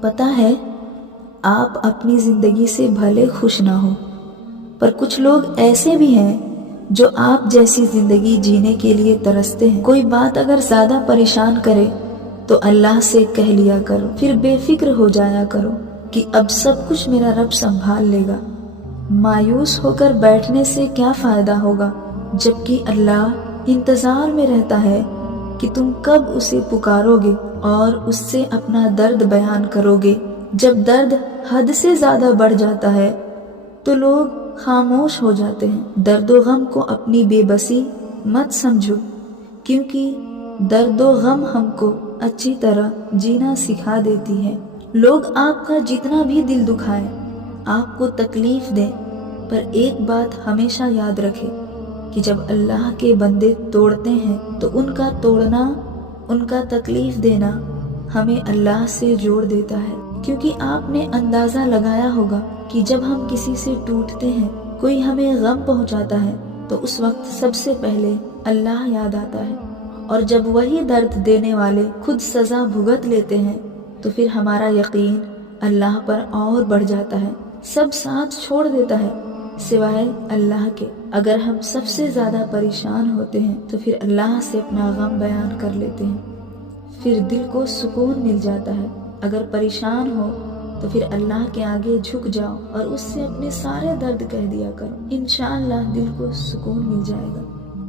پتہ ہے آپ اپنی زندگی سے بھلے خوش نہ ہو، پر کچھ لوگ ایسے بھی ہیں جو آپ جیسی زندگی جینے کے لیے ترستے ہیں۔ کوئی بات اگر زیادہ پریشان کرے تو اللہ سے کہہ لیا کرو، پھر بے فکر ہو جایا کرو کہ اب سب کچھ میرا رب سنبھال لے گا۔ مایوس ہو کر بیٹھنے سے کیا فائدہ ہوگا، جبکہ اللہ انتظار میں رہتا ہے کہ تم کب اسے پکارو گے اور اس سے اپنا درد بیان کرو گے۔ جب درد حد سے زیادہ بڑھ جاتا ہے تو لوگ خاموش ہو جاتے ہیں۔ درد و غم کو اپنی بے بسی مت سمجھو، کیونکہ درد و غم ہم کو اچھی طرح جینا سکھا دیتی ہے۔ لوگ آپ کا جتنا بھی دل دکھائیں، آپ کو تکلیف دیں، پر ایک بات ہمیشہ یاد رکھے کہ جب اللہ کے بندے توڑتے ہیں تو ان کا توڑنا، ان کا تکلیف دینا ہمیں اللہ سے جوڑ دیتا ہے، کیونکہ آپ نے اندازہ لگایا ہوگا کہ جب ہم کسی سے ٹوٹتے ہیں، کوئی ہمیں غم پہنچاتا ہے تو اس وقت سب سے پہلے اللہ یاد آتا ہے، اور جب وہی درد دینے والے خود سزا بھگت لیتے ہیں تو پھر ہمارا یقین اللہ پر اور بڑھ جاتا ہے، سب ساتھ چھوڑ دیتا ہے سوائے اللہ کے۔ اگر ہم سب سے زیادہ پریشان ہوتے ہیں تو پھر اللہ سے اپنا غم بیان کر لیتے ہیں، پھر دل کو سکون مل جاتا ہے۔ اگر پریشان ہو تو پھر اللہ کے آگے جھک جاؤ اور اس سے اپنے سارے درد کہہ دیا کرو، انشاءاللہ دل کو سکون مل جائے گا۔